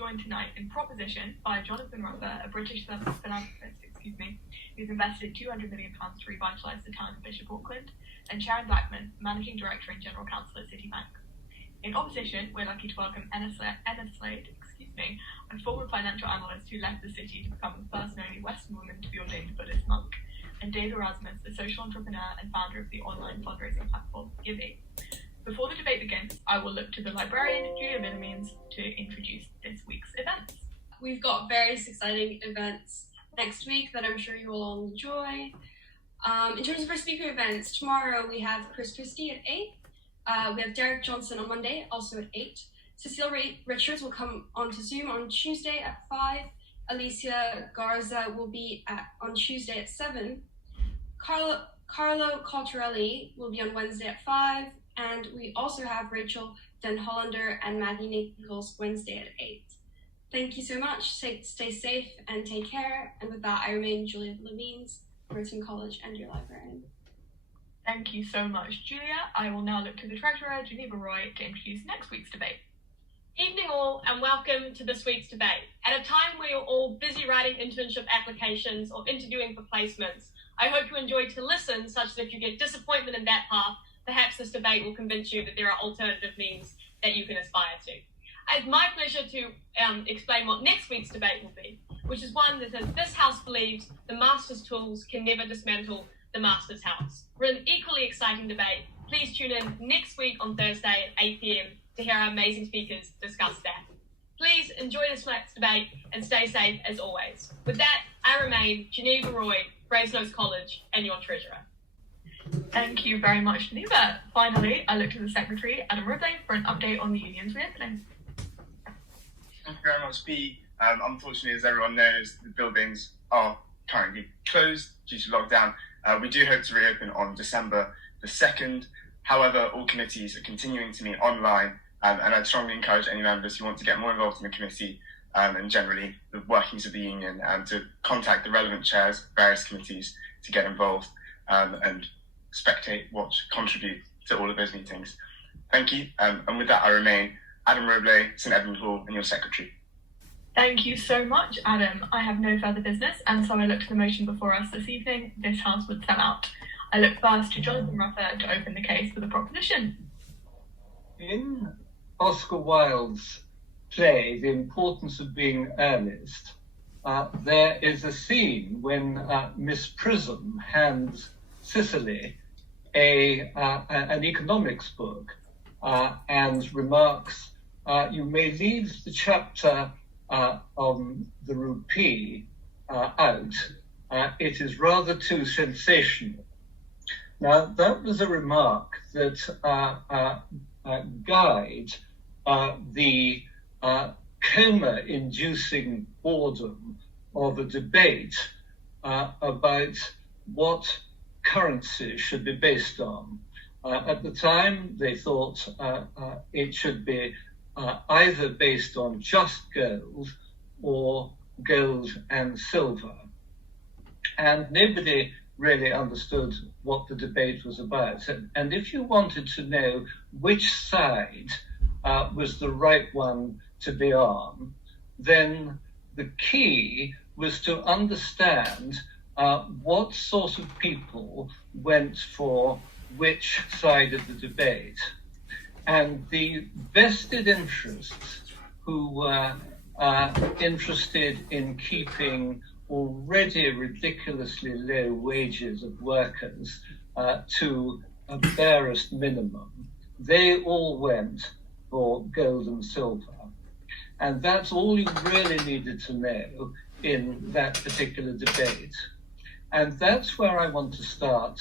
joined tonight in proposition by Jonathan Ruther, a British philanthropist, who's invested £200 million to revitalise the town of Bishop Auckland, and Sharon Blackwood, Managing Director and General Counsel at Citibank. In opposition, we're lucky to welcome Emma Slade, a former financial analyst who left the city to become the first and only Western woman to be ordained a Buddhist monk, and Dave Erasmus, a social entrepreneur and founder of the online fundraising platform Givey. Before the debate begins, I will look to the librarian, Julia Willemins, to introduce this week's events. We've got various exciting events next week that I'm sure you will all enjoy. In terms of our speaker events, tomorrow we have Chris Christie at 8. We have Derek Johnson on Monday, also at 8. Cecile Richards will come onto Zoom on Tuesday at 5. Alicia Garza will be on Tuesday at 7. Carlo Caltarelli will be on Wednesday at 5. And we also have Rachel Den Hollander and Maggie Nichols Wednesday at 8. Thank you so much. Stay safe and take care. And with that, I remain Julia Levines, Merton College and your librarian. Thank you so much, Julia. I will now look to the Treasurer, Geneva Roy, to introduce next week's debate. Evening all, and welcome to this week's debate. At a time where you're all busy writing internship applications or interviewing for placements, I hope you enjoy to listen, such that if you get disappointment in that path, perhaps this debate will convince you that there are alternative means that you can aspire to. It's my pleasure to explain what next week's debate will be, which is one that, as this House believes, the Master's tools can never dismantle the Master's house. For an equally exciting debate, please tune in next week on Thursday at 8 p.m. to hear our amazing speakers discuss that. Please enjoy this next debate and stay safe as always. With that, I remain Geneva Roy, Brasenose College, and your Treasurer. Thank you very much, Geneva. Finally, I look to the Secretary, Adam Ridley, for an update on the union's reopening. Thank you very much, Bea. Unfortunately, as everyone knows, the buildings are currently closed due to lockdown. We do hope to reopen on December the 2nd. However, all committees are continuing to meet online, and I'd strongly encourage any members who want to get more involved in the committee and generally the workings of the union to contact the relevant chairs of various committees to get involved and spectate, watch, contribute to all of those meetings. Thank you. And with that, I remain Adam Robley, St Edmund Hall, and your Secretary. Thank you so much, Adam. I have no further business, and so I look to the motion before us this evening. This House would sell out. I look first to Jonathan Ruther to open the case for the proposition. In Oscar Wilde's play, The Importance of Being Earnest, there is a scene when Miss Prism hands Cicely an economics book and remarks, you may leave the chapter on the rupee out. It is rather too sensational. Now, that was a remark that guide the coma-inducing boredom of a debate about what currency should be based on. At the time, they thought it should be either based on just gold or gold and silver. And nobody really understood what the debate was about. And if you wanted to know which side was the right one to be on, then the key was to understand what sort of people went for which side of the debate. And the vested interests who were interested in keeping already ridiculously low wages of workers to a barest minimum, they all went for gold and silver. And that's all you really needed to know in that particular debate. And that's where I want to start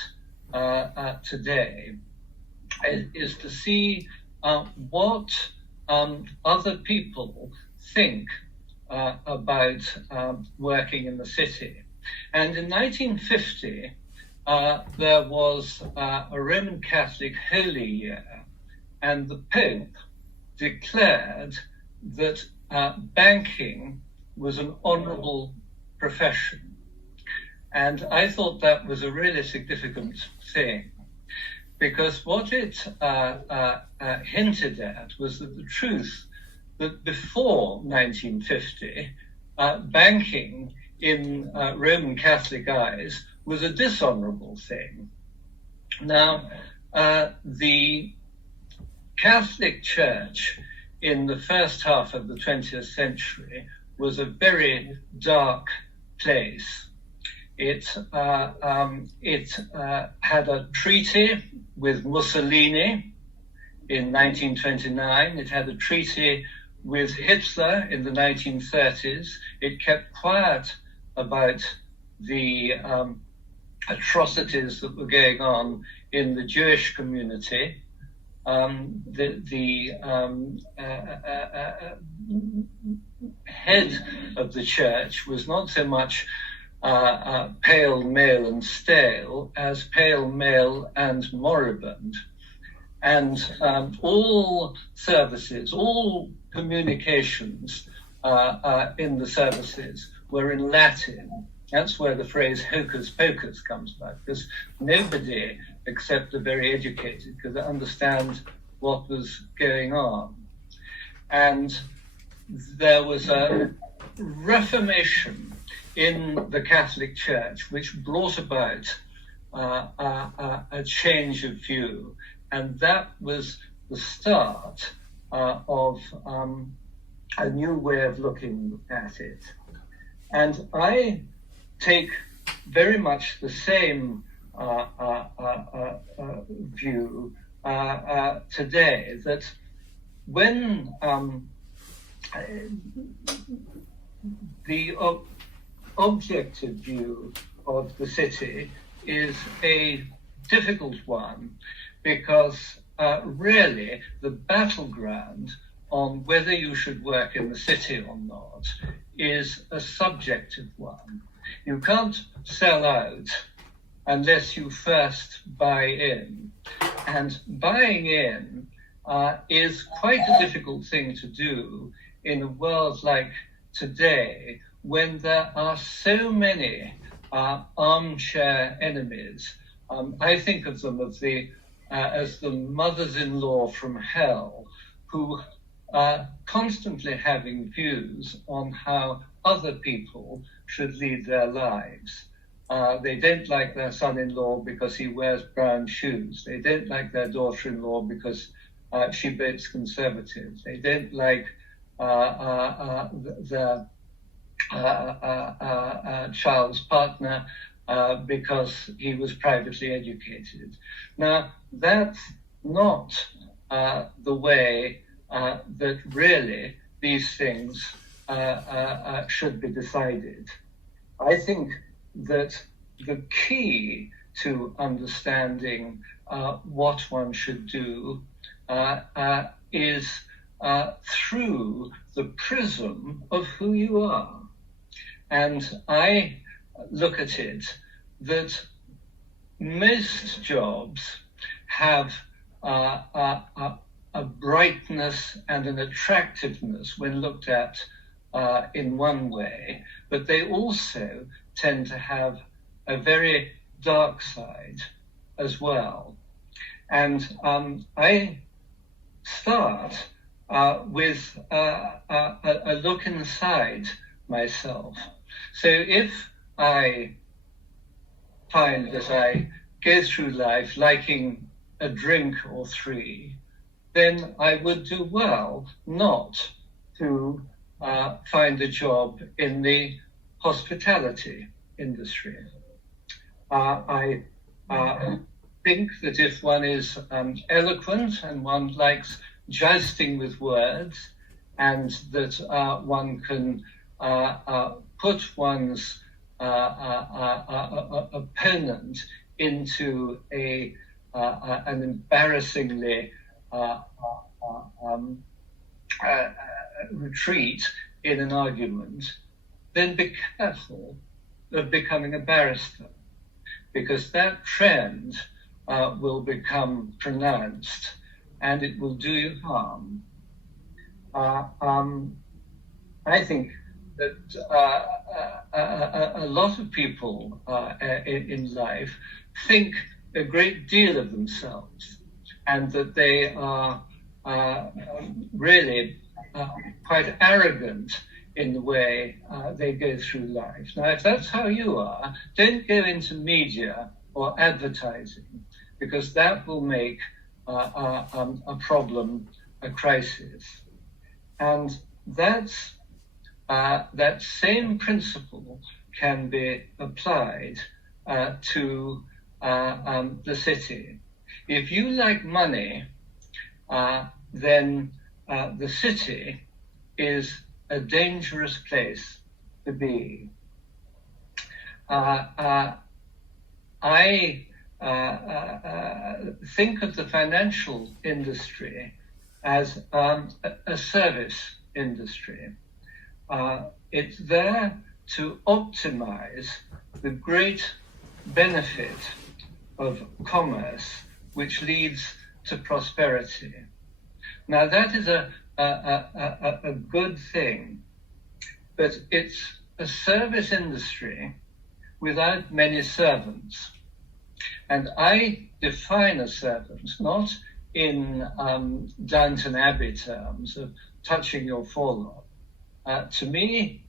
today, is to see what other people think about working in the city. And in 1950, there was a Roman Catholic Holy Year, and the Pope declared that banking was an honourable profession. And I thought that was a really significant thing, because what it hinted at was that the truth that before 1950, banking in Roman Catholic eyes was a dishonorable thing. Now, the Catholic Church in the first half of the 20th century was a very dark place. It had a treaty with Mussolini in 1929. It had a treaty with Hitler in the 1930s. It kept quiet about the atrocities that were going on in the Jewish community. The head of the church was not so much pale, male, and stale as pale, male, and moribund. And all services, all communications in the services were in Latin. That's where the phrase hocus pocus comes about, because nobody except the very educated could understand what was going on. And there was a reformation in the Catholic Church which brought about a change of view. And that was the start of a new way of looking at it. And I take very much the same view today, that when the objective view of the city is a difficult one, because really the battleground on whether you should work in the city or not is a subjective one. You can't sell out unless you first buy in. And buying in is quite a difficult thing to do in a world like today, when there are so many armchair enemies. I think of them as the mothers-in-law from hell, who are constantly having views on how other people should lead their lives. They don't like their son-in-law because he wears brown shoes. They don't like their daughter-in-law because she votes Conservative. They don't like their child's partner because he was privately educated. Now, that's not the way that really these things should be decided. I think that the key to understanding what one should do is through the prism of who you are. And I look at it that most jobs have a brightness and an attractiveness when looked at in one way, but they also tend to have a very dark side as well. And I start with a look inside myself. So if I find that I go through life liking a drink or three, then I would do well not to find a job in the hospitality industry. I think that if one is eloquent and one likes jousting with words, and that one can put one's opponent into an embarrassingly retreat in an argument, then be careful of becoming a barrister, because that trend will become pronounced and it will do you harm. I think that a lot of people in life think a great deal of themselves, and that they are really quite arrogant in the way they go through life. Now, if that's how you are, don't go into media or advertising, because that will make a problem a crisis. And that same principle can be applied to the city. If you like money, then the city is a dangerous place to be. I think of the financial industry as a service industry. It's there to optimize the great benefit of commerce, which leads to prosperity. Now, that is a good thing, but it's a service industry without many servants. And I define a servant not in Downton Abbey terms of touching your forelock. To me,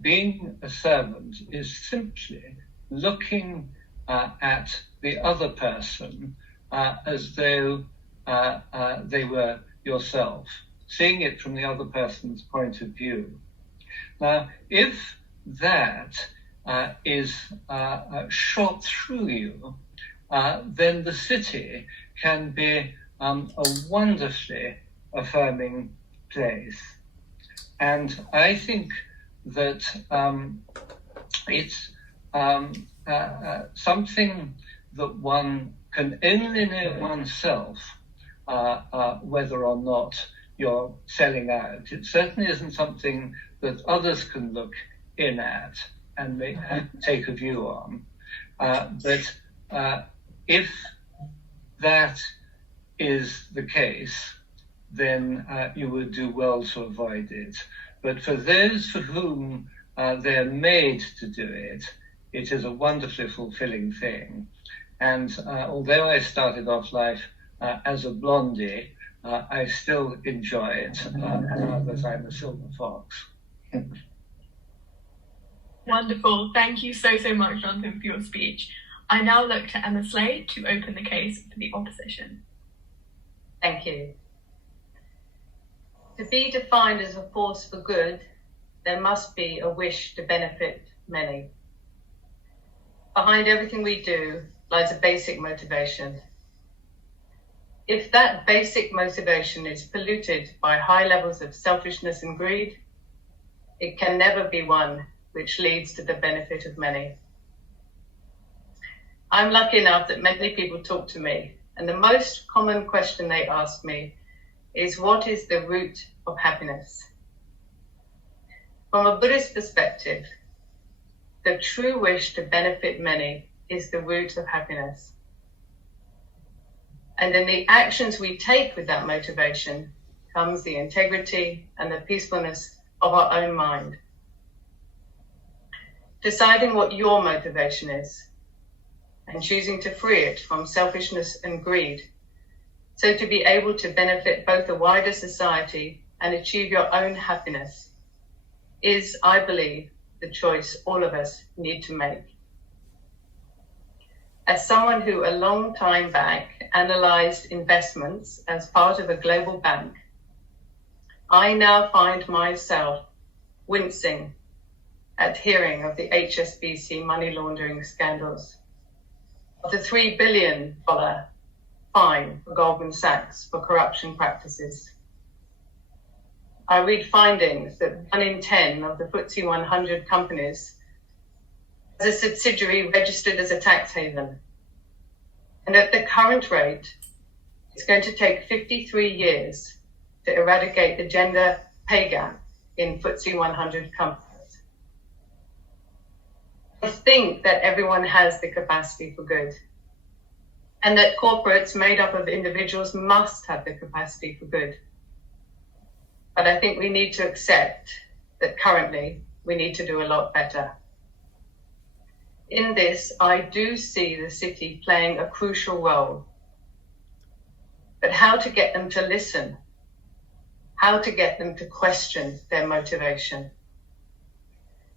being a servant is simply looking at the other person as though they were yourself, seeing it from the other person's point of view. Now, if that is shot through you, then the city can be a wonderfully affirming place. And I think that it's something that one can only know oneself whether or not you're selling out. It certainly isn't something that others can look in at and take a view on. But if that is the case, then you would do well to avoid it. But for those for whom they're made to do it, it is a wonderfully fulfilling thing. And although I started off life as a blondie, I still enjoy it now that I'm a silver fox. Wonderful. Thank you so much, Jonathan, for your speech. I now look to Emma Slade to open the case for the opposition. Thank you. To be defined as a force for good, there must be a wish to benefit many. Behind everything we do lies a basic motivation. If that basic motivation is polluted by high levels of selfishness and greed, it can never be one which leads to the benefit of many. I'm lucky enough that many people talk to me, and the most common question they ask me is, what is the root of happiness? From a Buddhist perspective, the true wish to benefit many is the root of happiness. And in the actions we take with that motivation comes the integrity and the peacefulness of our own mind. Deciding what your motivation is and choosing to free it from selfishness and greed, so to be able to benefit both the wider society and achieve your own happiness, is, I believe, the choice all of us need to make. As someone who a long time back analysed investments as part of a global bank, I now find myself wincing at hearing of the HSBC money laundering scandals, of the $3 billion fine for Goldman Sachs for corruption practices. I read findings that 1 in 10 of the FTSE 100 companies has a subsidiary registered as a tax haven. And at the current rate, it's going to take 53 years to eradicate the gender pay gap in FTSE 100 companies. I think that everyone has the capacity for good, and that corporates made up of individuals must have the capacity for good. But I think we need to accept that currently we need to do a lot better. In this, I do see the city playing a crucial role. But how to get them to listen? how to get them to question their motivation.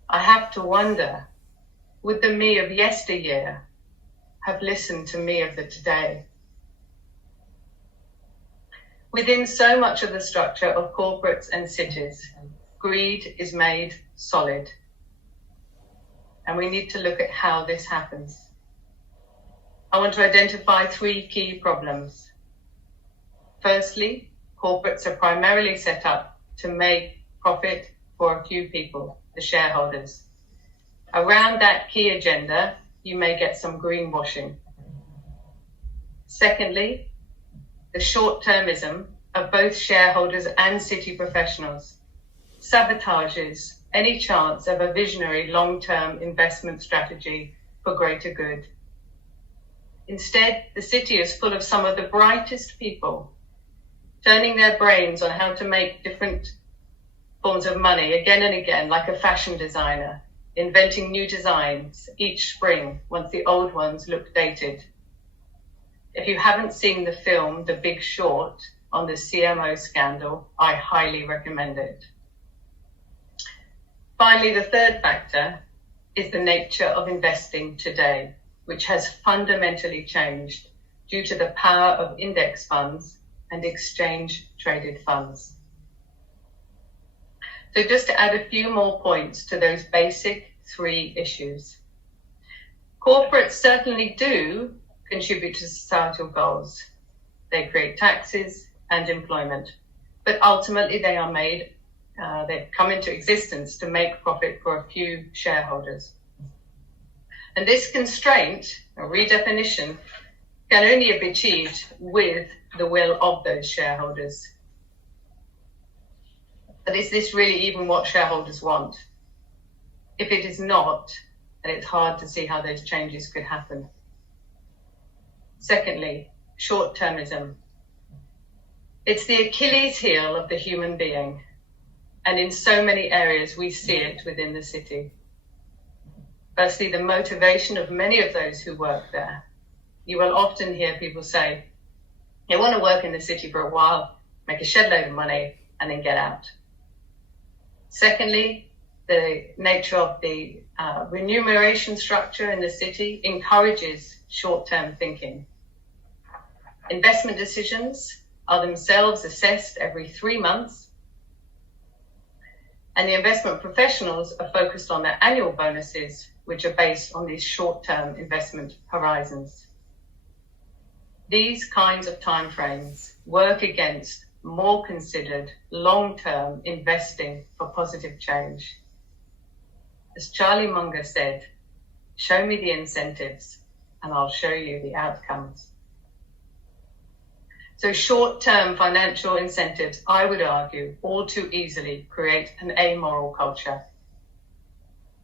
I have to wonder, would the me of yesteryear have listened to me of the today? Within so much of the structure of corporates and cities, greed is made solid. And we need to look at how this happens. I want to identify 3 key problems. Firstly, corporates are primarily set up to make profit for a few people, the shareholders. Around that key agenda, you may get some greenwashing. Secondly, the short-termism of both shareholders and city professionals sabotages any chance of a visionary long-term investment strategy for greater good. Instead, the city is full of some of the brightest people, turning their brains on how to make different forms of money again and again, like a fashion designer, inventing new designs each spring once the old ones look dated. If you haven't seen the film The Big Short on the CMO scandal, I highly recommend it. Finally, the third factor is the nature of investing today, which has fundamentally changed due to the power of index funds and exchange-traded funds. So just to add a few more points to those basic 3 issues. Corporates certainly do contribute to societal goals. They create taxes and employment, but ultimately they are made, they come into existence to make profit for a few shareholders. And this constraint, or redefinition, can only be achieved with the will of those shareholders. But is this really even what shareholders want? If it is not, then it's hard to see how those changes could happen. Secondly, short-termism. It's the Achilles heel of the human being, and in so many areas we see it within the city. Firstly, the motivation of many of those who work there. You will often hear people say, they want to work in the city for a while, make a shed load of money, and then get out. Secondly, the nature of the remuneration structure in the city encourages short-term thinking. Investment decisions are themselves assessed every 3 months, and the investment professionals are focused on their annual bonuses, which are based on these short-term investment horizons. These kinds of timeframes work against more considered long-term investing for positive change. As Charlie Munger said, show me the incentives and I'll show you the outcomes. So short-term financial incentives, I would argue, all too easily create an amoral culture.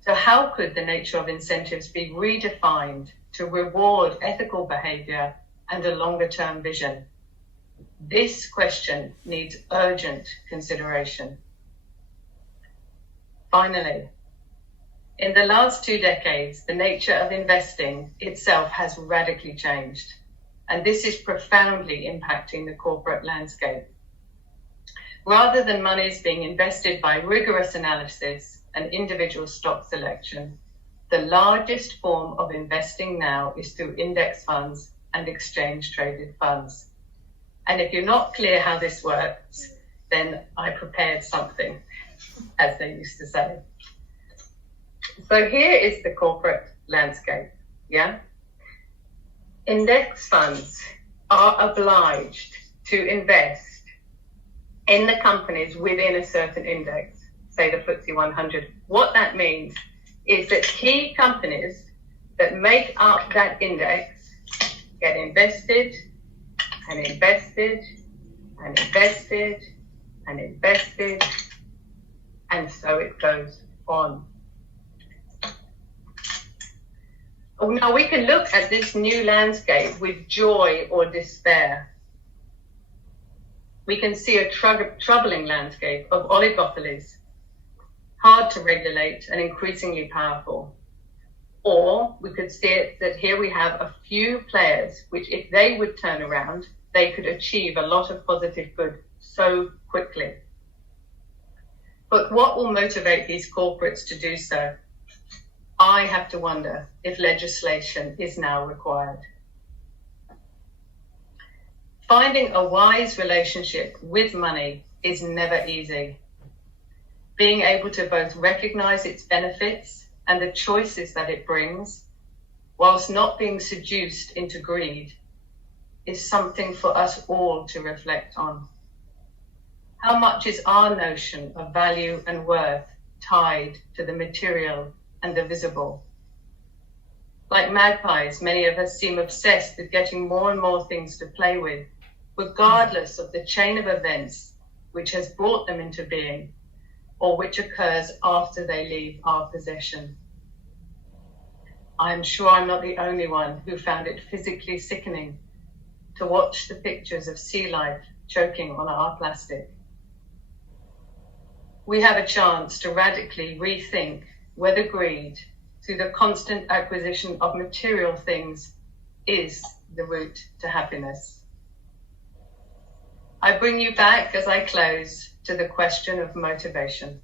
So how could the nature of incentives be redefined to reward ethical behavior and a longer-term vision? This question needs urgent consideration. Finally, in the last 2 decades, the nature of investing itself has radically changed, and this is profoundly impacting the corporate landscape. Rather than monies being invested by rigorous analysis and individual stock selection, the largest form of investing now is through index funds and exchange-traded funds. And if you're not clear how this works, then I prepared something, as they used to say. So here is the corporate landscape, yeah? Index funds are obliged to invest in the companies within a certain index, say the FTSE 100. What that means is that key companies that make up that index get invested and invested and invested and invested, and so it goes on. Now we can look at this new landscape with joy or despair. We can see a troubling landscape of oligopolies, hard to regulate and increasingly powerful. Or we could see it that here we have a few players which, if they would turn around, they could achieve a lot of positive good so quickly. But what will motivate these corporates to do so? I have to wonder if legislation is now required. Finding a wise relationship with money is never easy. Being able to both recognize its benefits and the choices that it brings, whilst not being seduced into greed, is something for us all to reflect on. How much is our notion of value and worth tied to the material and the visible? Like magpies, many of us seem obsessed with getting more and more things to play with, regardless of the chain of events which has brought them into being, or which occurs after they leave our possession. I'm sure I'm not the only one who found it physically sickening to watch the pictures of sea life choking on our plastic. We have a chance to radically rethink whether greed, through the constant acquisition of material things, is the route to happiness. I bring you back, as I close, to the question of motivation.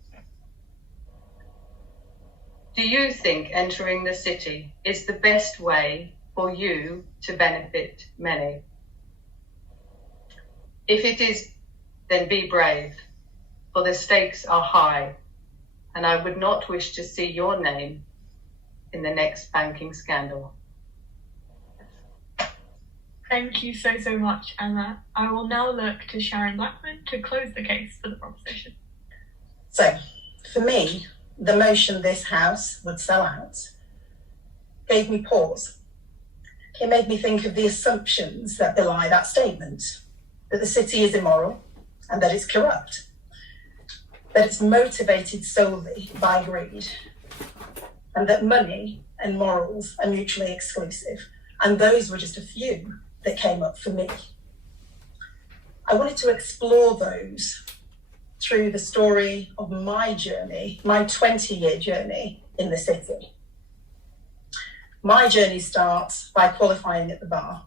Do you think entering the city is the best way for you to benefit many? If it is, then be brave, for the stakes are high, and I would not wish to see your name in the next banking scandal. Thank you so much, Emma. I will now look to Sharon Blackwood to close the case for the proposition. So, for me, the motion this House would sell out gave me pause. It made me think of the assumptions that belie that statement, that the city is immoral and that it's corrupt, that it's motivated solely by greed, and that money and morals are mutually exclusive. And those were just a few that came up for me. I wanted to explore those through the story of my journey, my 20-year journey in the city. My journey starts by qualifying at the bar.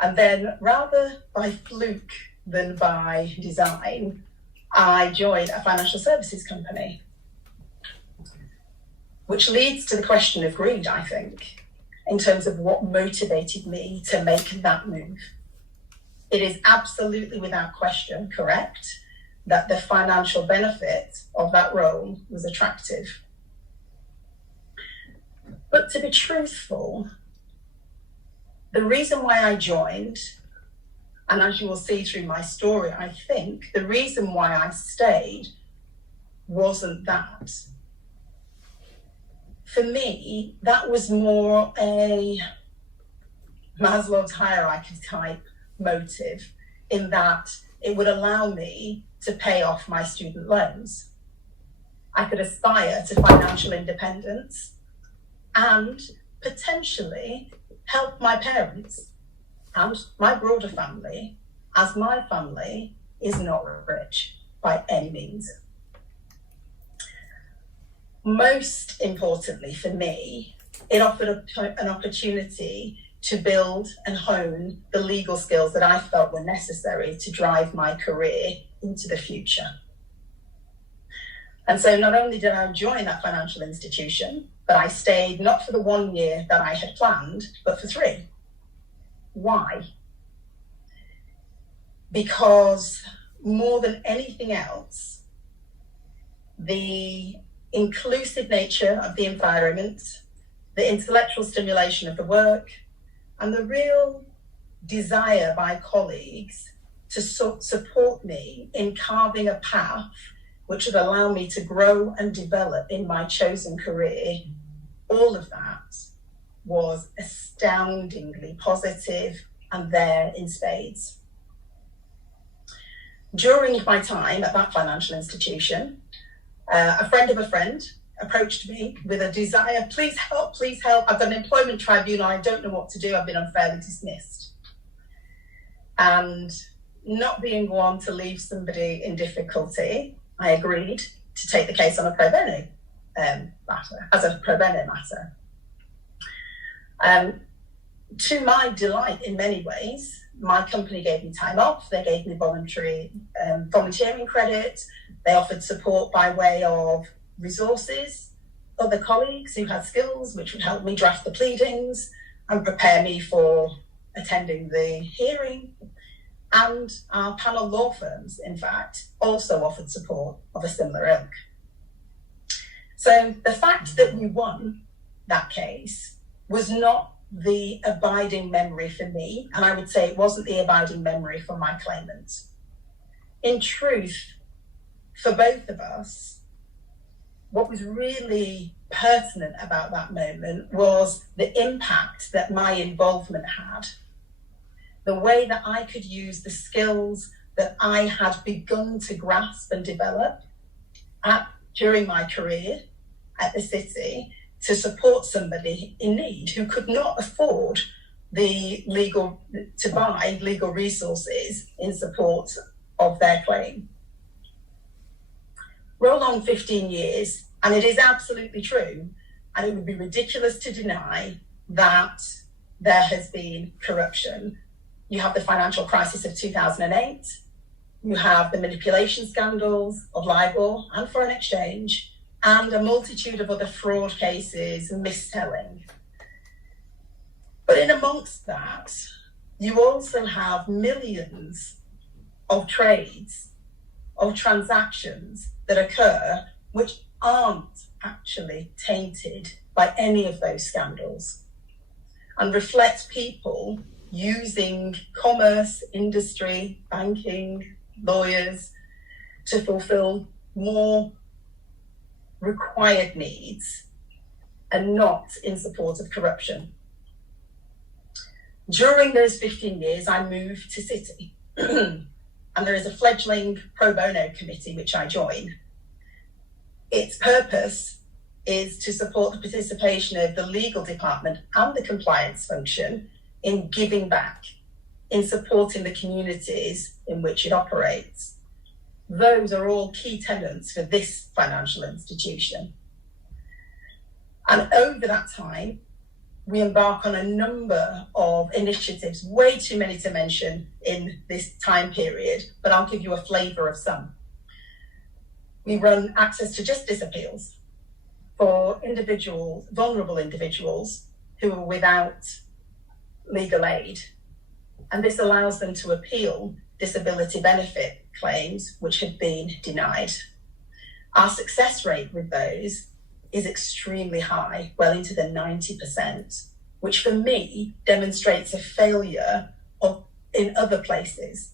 And then, rather by fluke than by design, I joined a financial services company, which leads to the question of greed, I think, in terms of what motivated me to make that move. It is absolutely without question correct that the financial benefit of that role was attractive. But to be truthful, the reason why I joined, and as you will see through my story, I think the reason why I stayed wasn't that. For me, that was more a Maslow's hierarchy type motive, in that it would allow me to pay off my student loans. I could aspire to financial independence and potentially help my parents and my broader family, as my family is not rich by any means. Most importantly for me, it offered an opportunity to build and hone the legal skills that I felt were necessary to drive my career into the future. And so not only did I join that financial institution, but I stayed not for the 1 year that I had planned, but for 3. Why? Because more than anything else, the inclusive nature of the environment, the intellectual stimulation of the work, and the real desire by colleagues to support me in carving a path which would allow me to grow and develop in my chosen career, all of that was astoundingly positive and there in spades. During my time at that financial institution, a friend of a friend approached me with a desire, please help, I've got an employment tribunal, I don't know what to do, I've been unfairly dismissed. And not being one to leave somebody in difficulty, I agreed to take the case on a pro bono matter, as a pro bono matter. To my delight in many ways, my company gave me time off, they gave me volunteering credit, they offered support by way of resources, other colleagues who had skills which would help me draft the pleadings and prepare me for attending the hearing. And our panel law firms, in fact, also offered support of a similar ilk. So the fact that we won that case was not the abiding memory for me, and I would say it wasn't the abiding memory for my claimant. In truth, for both of us, what was really pertinent about that moment was the impact that my involvement had, the way that I could use the skills that I had begun to grasp and develop during my career at the city to support somebody in need who could not afford to buy legal resources in support of their claim. Roll on 15 years, and it is absolutely true, and it would be ridiculous to deny that there has been corruption. You have the financial crisis of 2008, you have the manipulation scandals of LIBOR and foreign exchange, and a multitude of other fraud cases and mis-selling. But in amongst that, you also have millions of trades, of transactions that occur which aren't actually tainted by any of those scandals and reflect people using commerce, industry, banking, lawyers to fulfill more required needs and not in support of corruption. During those 15 years, I moved to City, and there is a fledgling pro bono committee which I join. Its purpose is to support the participation of the legal department and the compliance function in giving back, in supporting the communities in which it operates. Those are all key tenets for this financial institution. And over that time, we embark on a number of initiatives, way too many to mention in this time period, but I'll give you a flavour of some. We run access to justice appeals for vulnerable individuals who are without legal aid. And this allows them to appeal disability benefit claims which have been denied. Our success rate with those is extremely high, well into the 90%, which for me demonstrates a failure in other places.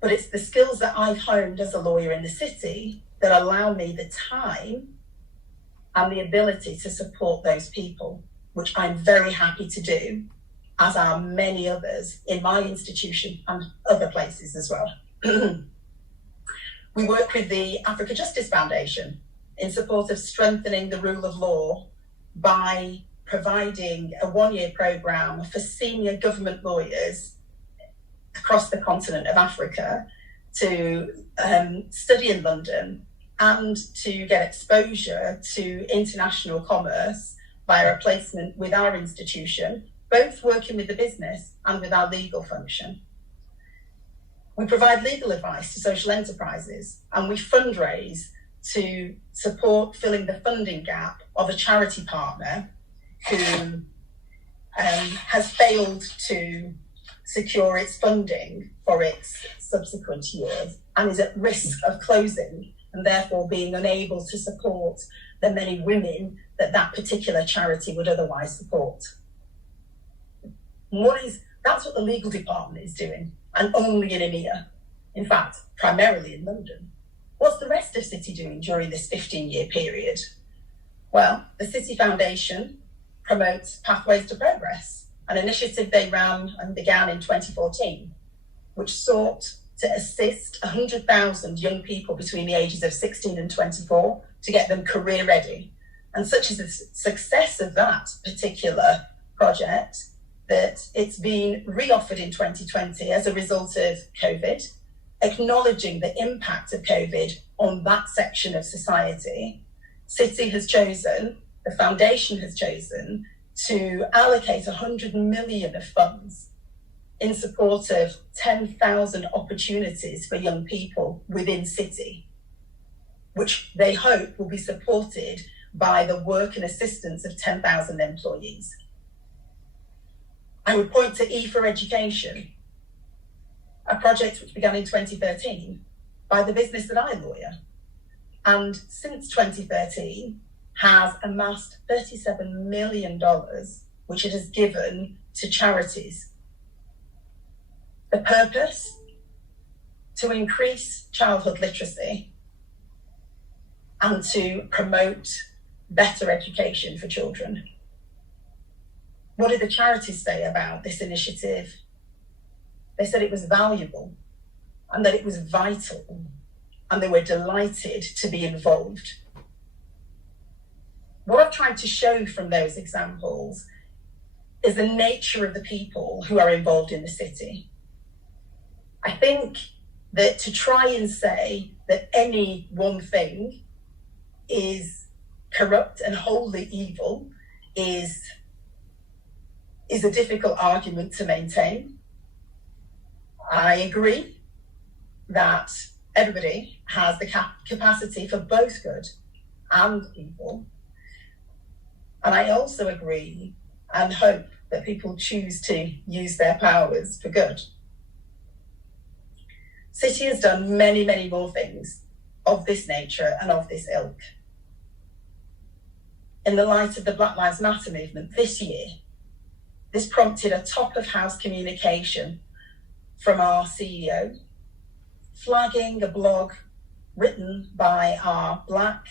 But it's the skills that I've honed as a lawyer in the city that allow me the time and the ability to support those people, which I'm very happy to do, as are many others in my institution and other places as well. We work with the Africa Justice Foundation in support of strengthening the rule of law by providing a one-year programme for senior government lawyers across the continent of Africa to study in London and to get exposure to international commerce via a placement with our institution, both working with the business and with our legal function. We provide legal advice to social enterprises, and we fundraise to support filling the funding gap of a charity partner who has failed to secure its funding for its subsequent years and is at risk of closing and therefore being unable to support the many women that particular charity would otherwise support. That's what the legal department is doing, and only in EMEA. In fact, primarily in London. What's the rest of City doing during this 15-year period? Well, the City Foundation promotes Pathways to Progress, an initiative they ran and began in 2014, which sought to assist 100,000 young people between the ages of 16 and 24 to get them career ready. And such is the success of that particular project that it's been reoffered in 2020 as a result of COVID, acknowledging the impact of COVID on that section of society. City has chosen, the foundation has chosen, to allocate 100 million of funds in support of 10,000 opportunities for young people within City, which they hope will be supported by the work and assistance of 10,000 employees. I would point to E for Education, a project which began in 2013 by the business that I lawyer, and since 2013 has amassed $37 million, which it has given to charities. The purpose? To increase childhood literacy and to promote better education for children. What did the charities say about this initiative? They said it was valuable and that it was vital, and they were delighted to be involved. What I've tried to show from those examples is the nature of the people who are involved in the City. I think that to try and say that any one thing is corrupt and wholly evil is a difficult argument to maintain. I agree that everybody has the capacity for both good and evil. And I also agree and hope that people choose to use their powers for good. City has done many, many more things of this nature and of this ilk. In the light of the Black Lives Matter movement this year, this prompted a top-of-house communication from our CEO, flagging a blog written by our Black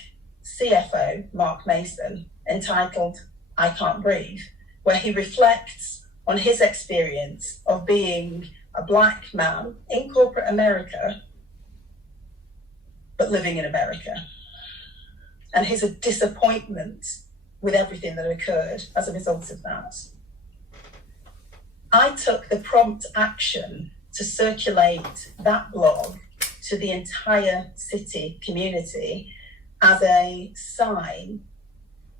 CFO, Mark Mason, entitled I Can't Breathe, where he reflects on his experience of being a Black man in corporate America, but living in America, and his disappointment with everything that occurred as a result of that. I took the prompt action to circulate that blog to the entire City community as a sign,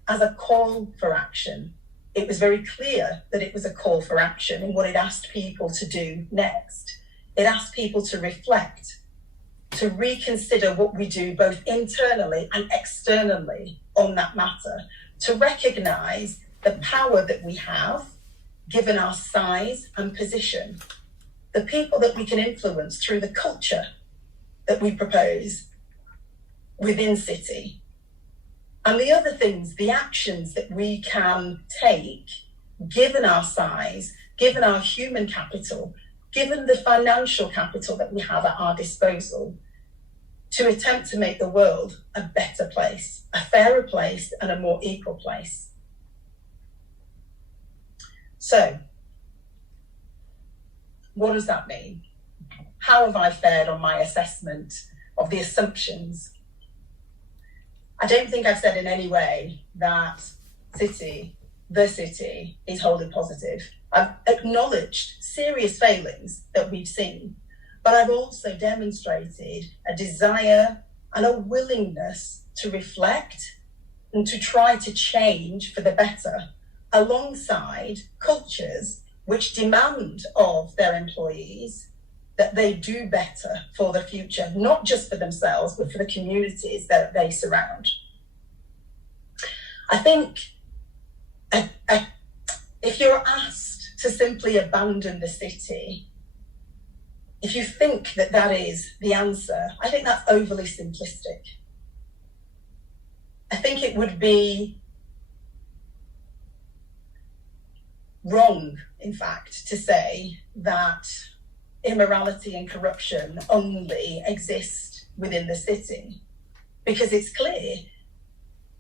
as a call for action. It was very clear that it was a call for action in what it asked people to do next. It asked people to reflect, to reconsider what we do both internally and externally on that matter, to recognise the power that we have, given our size and position, the people that we can influence through the culture that we propose within City, and the other things, the actions that we can take, given our size, given our human capital, given the financial capital that we have at our disposal, to attempt to make the world a better place, a fairer place, and a more equal place. So, what does that mean? How have I fared on my assessment of the assumptions? I don't think I've said in any way that the City is wholly positive. I've acknowledged serious failings that we've seen, but I've also demonstrated a desire and a willingness to reflect and to try to change for the better, alongside cultures which demand of their employees that they do better for the future, not just for themselves, but for the communities that they surround. I think if you're asked to simply abandon the City, if you think that that is the answer, I think that's overly simplistic. I think it would be wrong, in fact, to say that immorality and corruption only exist within the City, because it's clear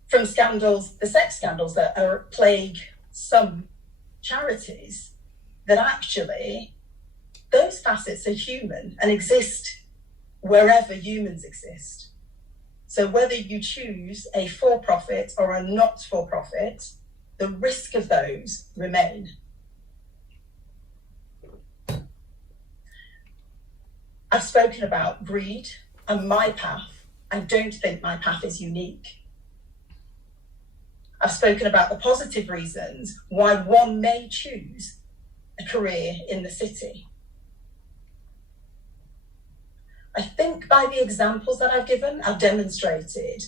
from scandals, the sex scandals that plague some charities, that actually those facets are human and exist wherever humans exist. So whether you choose a for-profit or a not-for-profit, the risk of those remain. I've spoken about greed and my path. I don't think my path is unique. I've spoken about the positive reasons why one may choose a career in the city. I think by the examples that I've given, I've demonstrated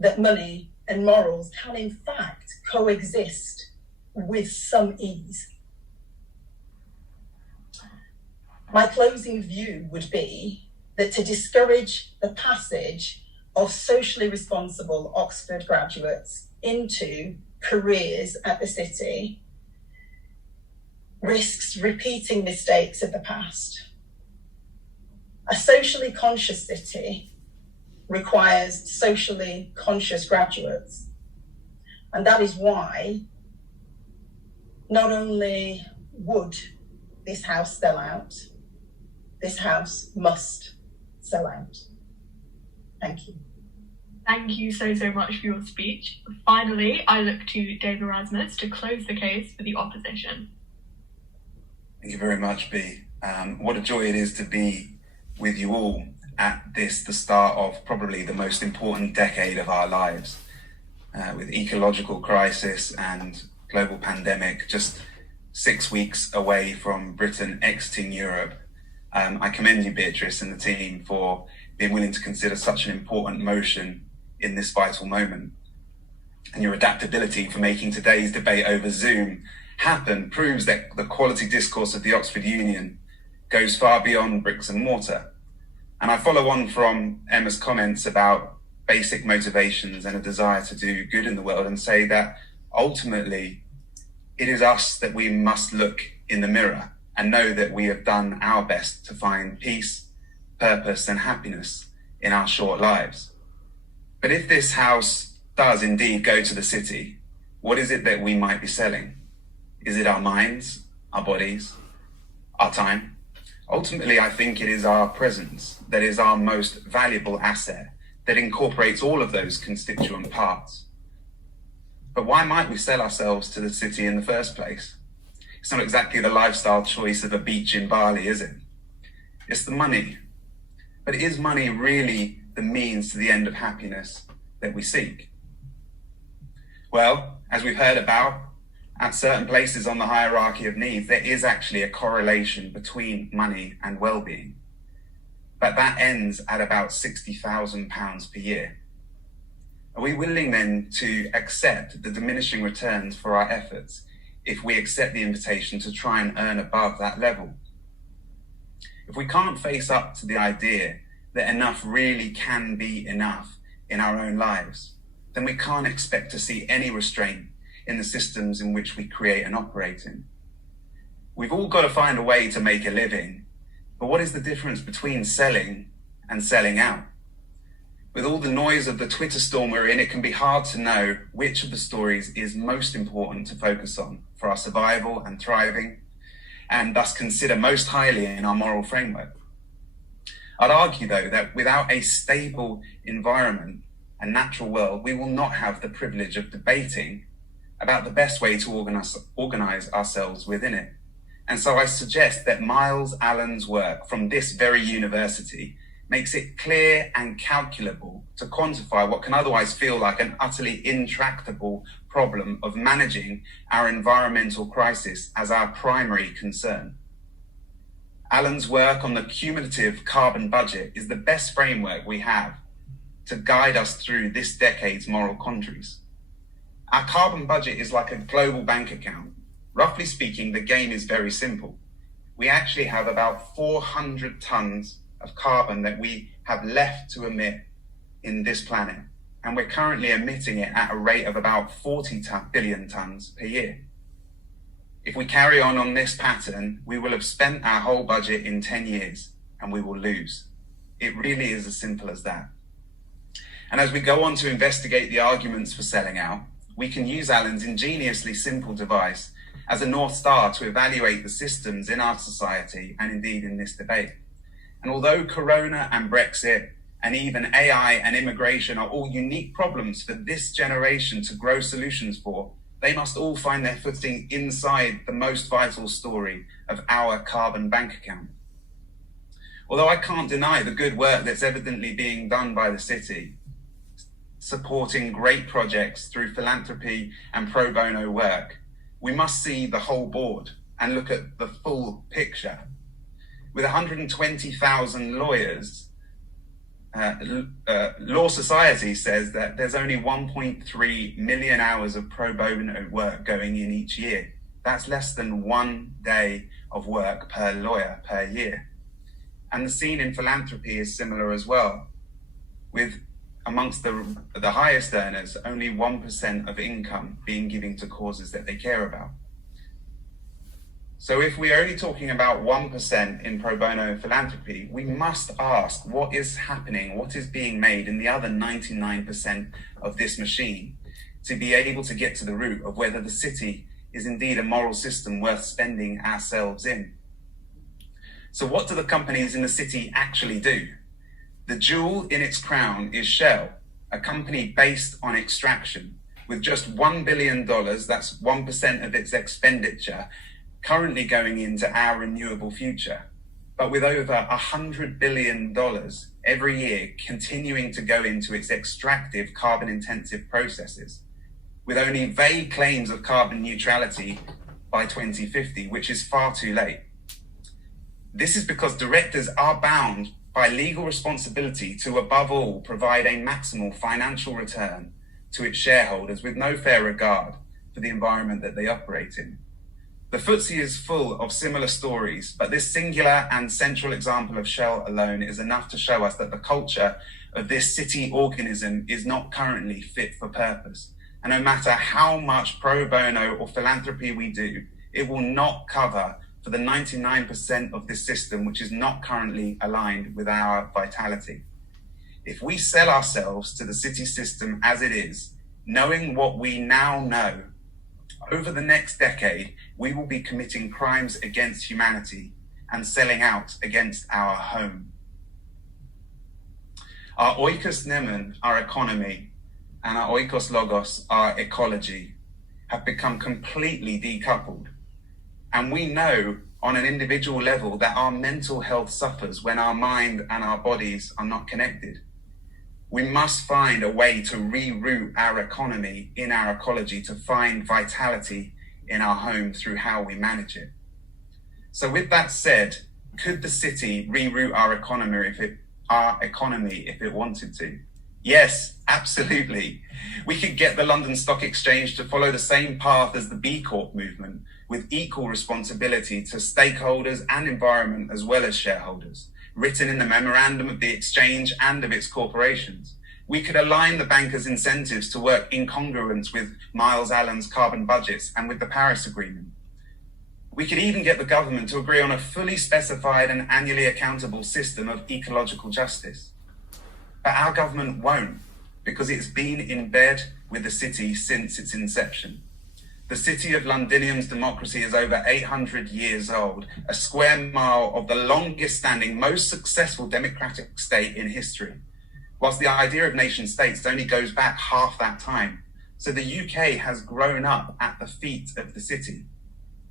that money and morals can in fact coexist with some ease. My closing view would be that to discourage the passage of socially responsible Oxford graduates into careers at the city risks repeating mistakes of the past. A socially conscious city requires socially conscious graduates. And that is why not only would this house sell out, this house must sell out. Thank you. Thank you so much for your speech. Finally, I look to Dave Erasmus to close the case for the opposition. Thank you very much, Bea. What a joy it is to be with you all at this, the start of probably the most important decade of our lives, with ecological crisis and global pandemic just 6 weeks away from Britain exiting Europe. I commend you, Beatrice, and the team for being willing to consider such an important motion in this vital moment. And your adaptability for making today's debate over Zoom happen proves that the quality discourse of the Oxford Union goes far beyond bricks and mortar. And I follow on from Emma's comments about basic motivations and a desire to do good in the world and say that ultimately it is us that we must look in the mirror and know that we have done our best to find peace, purpose and happiness in our short lives. But if this house does indeed go to the city, what is it that we might be selling? Is it our minds, our bodies, our time? Ultimately, I think it is our presence that is our most valuable asset that incorporates all of those constituent parts. But why might we sell ourselves to the city in the first place? It's not exactly the lifestyle choice of a beach in Bali, is it? It's the money. But is money really the means to the end of happiness that we seek? Well, as we've heard about, at certain places on the hierarchy of needs, there is actually a correlation between money and well-being. But that ends at about £60,000 per year. Are we willing then to accept the diminishing returns for our efforts if we accept the invitation to try and earn above that level? If we can't face up to the idea that enough really can be enough in our own lives, then we can't expect to see any restraint in the systems in which we create and operate in. We've all got to find a way to make a living, but what is the difference between selling and selling out? With all the noise of the Twitter storm we're in, it can be hard to know which of the stories is most important to focus on for our survival and thriving, and thus consider most highly in our moral framework. I'd argue, though, that without a stable environment and natural world, we will not have the privilege of debating about the best way to organize ourselves within it. And so I suggest that Miles Allen's work from this very university makes it clear and calculable to quantify what can otherwise feel like an utterly intractable problem of managing our environmental crisis as our primary concern. Allen's work on the cumulative carbon budget is the best framework we have to guide us through this decade's moral quandaries. Our carbon budget is like a global bank account. Roughly speaking, the game is very simple. We actually have about 400 tons of carbon that we have left to emit in this planet, and we're currently emitting it at a rate of about 40 billion tons per year. If we carry on this pattern, we will have spent our whole budget in 10 years and we will lose. It really is as simple as that. And as we go on to investigate the arguments for selling out, we can use Allen's ingeniously simple device as a North Star to evaluate the systems in our society and indeed in this debate. And although Corona and Brexit and even AI and immigration are all unique problems for this generation to grow solutions for, they must all find their footing inside the most vital story of our carbon bank account. Although I can't deny the good work that's evidently being done by the city, supporting great projects through philanthropy and pro bono work, we must see the whole board and look at the full picture. With 120,000 lawyers, Law Society says that there's only 1.3 million hours of pro bono work going in each year. That's less than 1 day of work per lawyer per year. And the scene in philanthropy is similar as well, with amongst the highest earners, only 1% of income being given to causes that they care about. So if we're only talking about 1% in pro bono philanthropy, we must ask what is happening, what is being made in the other 99% of this machine, to be able to get to the root of whether the city is indeed a moral system worth spending ourselves in. So what do the companies in the city actually do? The jewel in its crown is Shell, a company based on extraction, with just $1 billion, that's 1% of its expenditure, currently going into our renewable future, but with over $100 billion every year continuing to go into its extractive carbon-intensive processes, with only vague claims of carbon neutrality by 2050, which is far too late. This is because directors are bound by legal responsibility to, above all, provide a maximal financial return to its shareholders with no fair regard for the environment that they operate in. The FTSE is full of similar stories, but this singular and central example of Shell alone is enough to show us that the culture of this city organism is not currently fit for purpose. And no matter how much pro bono or philanthropy we do, it will not cover for the 99% of this system which is not currently aligned with our vitality. If we sell ourselves to the city system as it is, knowing what we now know, over the next decade, we will be committing crimes against humanity and selling out against our home. Our oikos nemon, our economy, and our oikos logos, our ecology, have become completely decoupled. And we know on an individual level that our mental health suffers when our mind and our bodies are not connected. We must find a way to reroute our economy in our ecology, to find vitality in our home through how we manage it. So with that said, could the city reroute our economy if it wanted to? Yes, absolutely. We could get the London Stock Exchange to follow the same path as the B Corp movement, with equal responsibility to stakeholders and environment as well as shareholders, written in the memorandum of the exchange and of its corporations. We could align the bankers' incentives to work in congruence with Miles Allen's carbon budgets and with the Paris Agreement. We could even get the government to agree on a fully specified and annually accountable system of ecological justice. But our government won't, because it's been in bed with the city since its inception. The city of Londinium's democracy is over 800 years old, a square mile of the longest standing, most successful democratic state in history, whilst the idea of nation states only goes back half that time. So the UK has grown up at the feet of the city.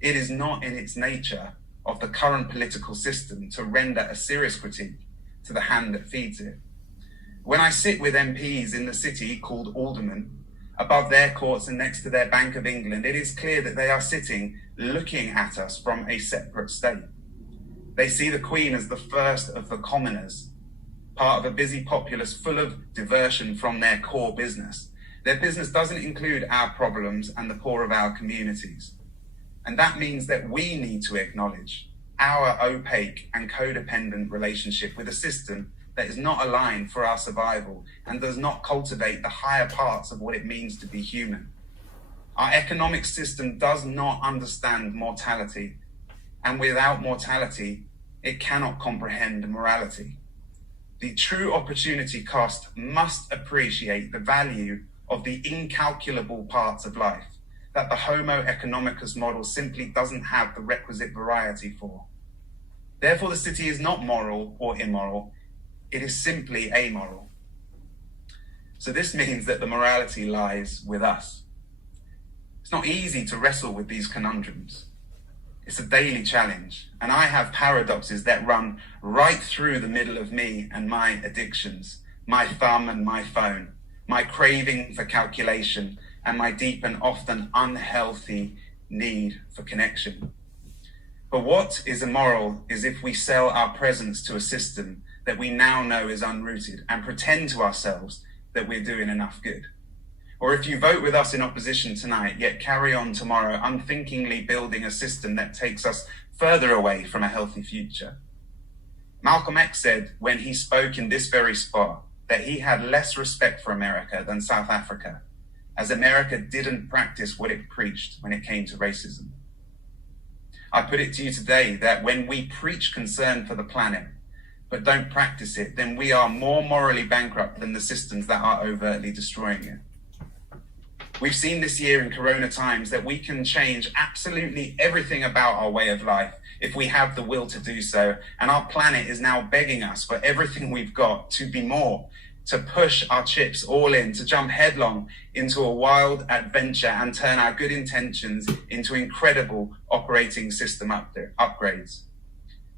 It is not in its nature of the current political system to render a serious critique to the hand that feeds it. When I sit with MPs in the city called aldermen, above their courts and next to their Bank of England, it is clear that they are sitting looking at us from a separate state. They see the Queen as the first of the commoners, part of a busy populace full of diversion from their core business. Their business doesn't include our problems and the poor of our communities. And that means that we need to acknowledge our opaque and codependent relationship with a system that is not aligned for our survival and does not cultivate the higher parts of what it means to be human. Our economic system does not understand mortality, and without mortality, it cannot comprehend morality. The true opportunity cost must appreciate the value of the incalculable parts of life that the Homo economicus model simply doesn't have the requisite variety for. Therefore, the city is not moral or immoral. It is simply amoral. So this means that the morality lies with us. It's not easy to wrestle with these conundrums. It's a daily challenge, and I have paradoxes that run right through the middle of me and my addictions, my thumb and my phone, my craving for calculation, and my deep and often unhealthy need for connection. But what is immoral is if we sell our presence to a system that we now know is unrooted and pretend to ourselves that we're doing enough good. Or if you vote with us in opposition tonight, yet carry on tomorrow unthinkingly building a system that takes us further away from a healthy future. Malcolm X said when he spoke in this very spot that he had less respect for America than South Africa, as America didn't practice what it preached when it came to racism. I put it to you today that when we preach concern for the planet, but don't practice it, then we are more morally bankrupt than the systems that are overtly destroying it. We've seen this year in Corona times that we can change absolutely everything about our way of life if we have the will to do so. And our planet is now begging us for everything we've got to be more, to push our chips all in, to jump headlong into a wild adventure and turn our good intentions into incredible operating system upgrades.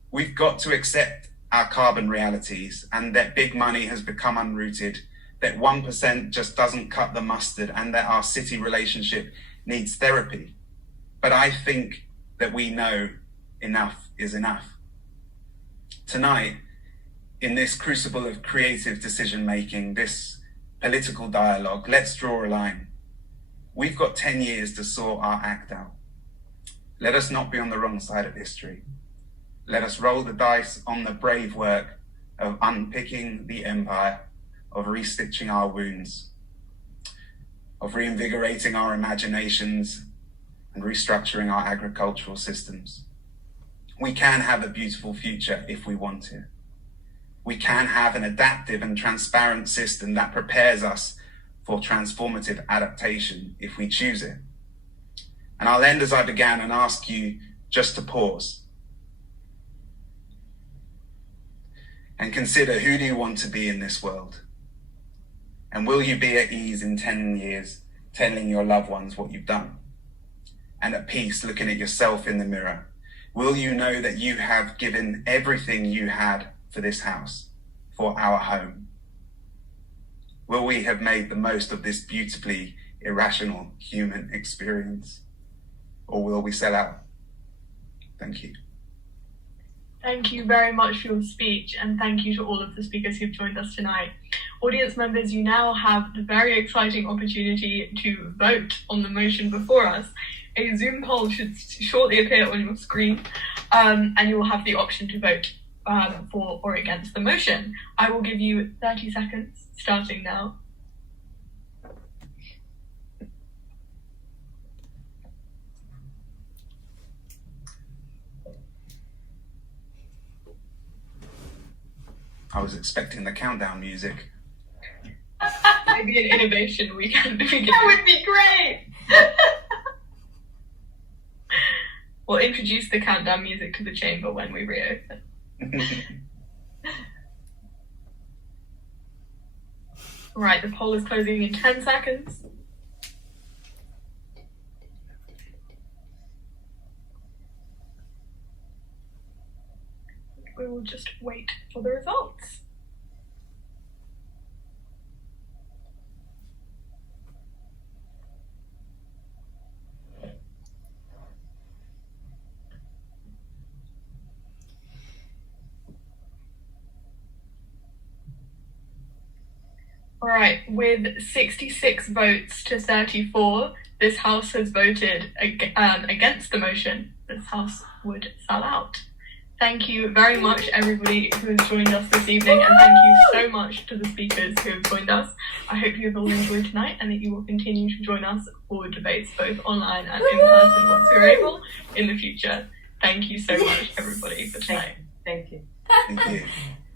We've got to accept our carbon realities and that big money has become unrooted, that 1% just doesn't cut the mustard, and that our city relationship needs therapy. But I think that we know enough is enough. Tonight, in this crucible of creative decision-making, this political dialogue, let's draw a line. We've got 10 years to sort our act out. Let us not be on the wrong side of history. Let us roll the dice on the brave work of unpicking the empire, of restitching our wounds, of reinvigorating our imaginations and restructuring our agricultural systems. We can have a beautiful future if we want it. We can have an adaptive and transparent system that prepares us for transformative adaptation if we choose it. And I'll end as I began and ask you just to pause and consider, who do you want to be in this world? And will you be at ease in 10 years telling your loved ones what you've done? And at peace looking at yourself in the mirror? Will you know that you have given everything you had for this house, for our home? Will we have made the most of this beautifully irrational human experience? Or will we sell out? Thank you. Thank you very much for your speech, and thank you to all of the speakers who've joined us tonight. Audience members, you now have the very exciting opportunity to vote on the motion before us. A Zoom poll should shortly appear on your screen, and you will have the option to vote for or against the motion. I will give you 30 seconds, starting now. I was expecting the countdown music. Maybe an innovation we can That would be great. We'll introduce the countdown music to the chamber when we reopen. Right, the poll is closing in 10 seconds. We will just wait for the results. All right, with 66 votes to 34, this House has voted against the motion. This House would sell out. Thank you very much, everybody who has joined us this evening, and thank you so much to the speakers who have joined us. I hope you have all enjoyed tonight and that you will continue to join us for debates both online and in person once we're able in the future. Thank you so much, everybody, for tonight. Thank you. Thank you.